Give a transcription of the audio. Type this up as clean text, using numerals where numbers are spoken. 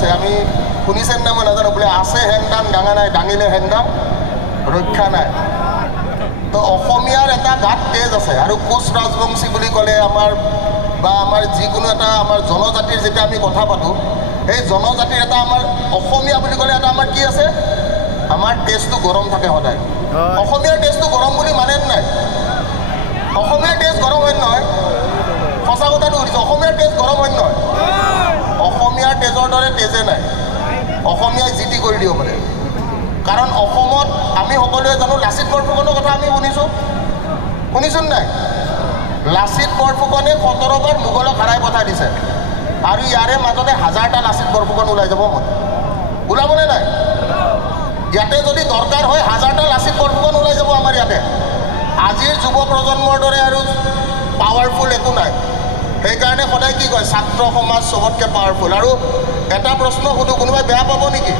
আছে আমি শুনিছেন না মই নাজানো বোলে আছে হেনদাম ডাঙা নাই ডাঙিলে হেনদাম ৰক্ষা নাই তো অসমীয়াৰ এটা গাত তেজ আছে আৰু কোচ ৰাজবংশী বুলি ক'লে আমাৰ বা আমাৰ যিকোনো এটা আমাৰ জনজাতিৰ যেতিয়া আমি কথা পাতোঁ সেই জনজাতিৰ এটা আমাৰ অসমীয়া বুলি ক'লে এটা আমাৰ কি আছে আমাৰ তেজটো গৰম থাকে সদায় অসমীয়াৰ তেজটো গৰম বুলি মানে নাই অসমীয়াৰ তেজ গৰম হয় নহয় সঁচা কথাটো সুধিছোঁ অসমীয়াৰ তেজ গৰম হয় নহয় অসমীয়াৰ তেজৰ দৰে তেজে নাই অসমীয়াই জিতি কৰি দিব পাৰে কাৰণ অসমত আমি সকলোৱে জানো লাচিত বৰফুকনৰ কথা আমি শুনিছোঁ নাই লাচিত বৰফুকনে 17 বাৰ মোগলক হাৰাই পঠাই দিছে আৰু ইয়াৰে মাজতে 1000টা লাচিত বৰফুকন ওলাই যাব মন ওলাবনে নাই ইয়াতে যদি দৰকাৰ হয় 1000টা লাচিত বৰফুকন ওলাই যাব আমাৰ ইয়াতে আজিৰ যুৱ প্ৰজন্মৰ দৰে আৰু পাৱাৰফুল একো নাই সেইকাৰণে সদায় কি কয় ছাত্ৰ সমাজ চবতকৈ পাৱাৰফুল আৰু এটা প্ৰশ্ন সুধো কোনোবাই বেয়া পাব নেকি